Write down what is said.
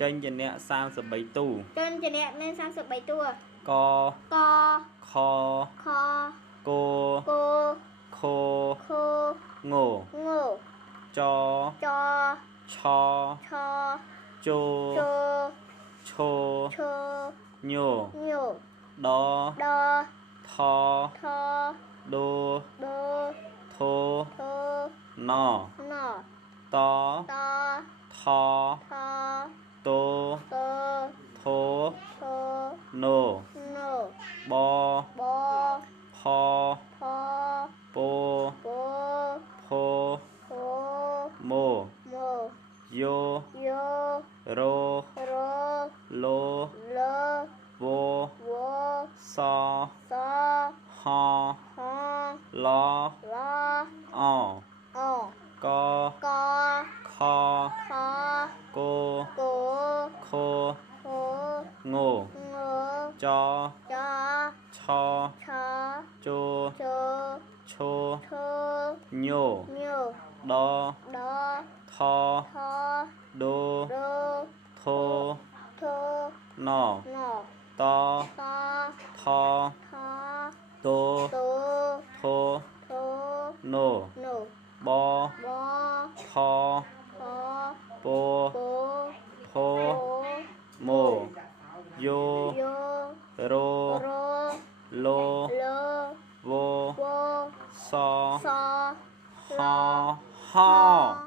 ចេញជាអ្នក33ទូចេញជាអ្នកមាន33តួកកខខគោគោខខងោចចឆឆជជឈឈញញដដថថដូដធធណណតតថថតតធធណណបបផផពពផផមមយោ យោររលលវវសសហហលលអអកកខខគោគោខខងោងចចឆឆជជឈឈញញដដថថដូដធធណណតតថថតតធធណណបបផផពពផផមយោយោររលលវវសសហហ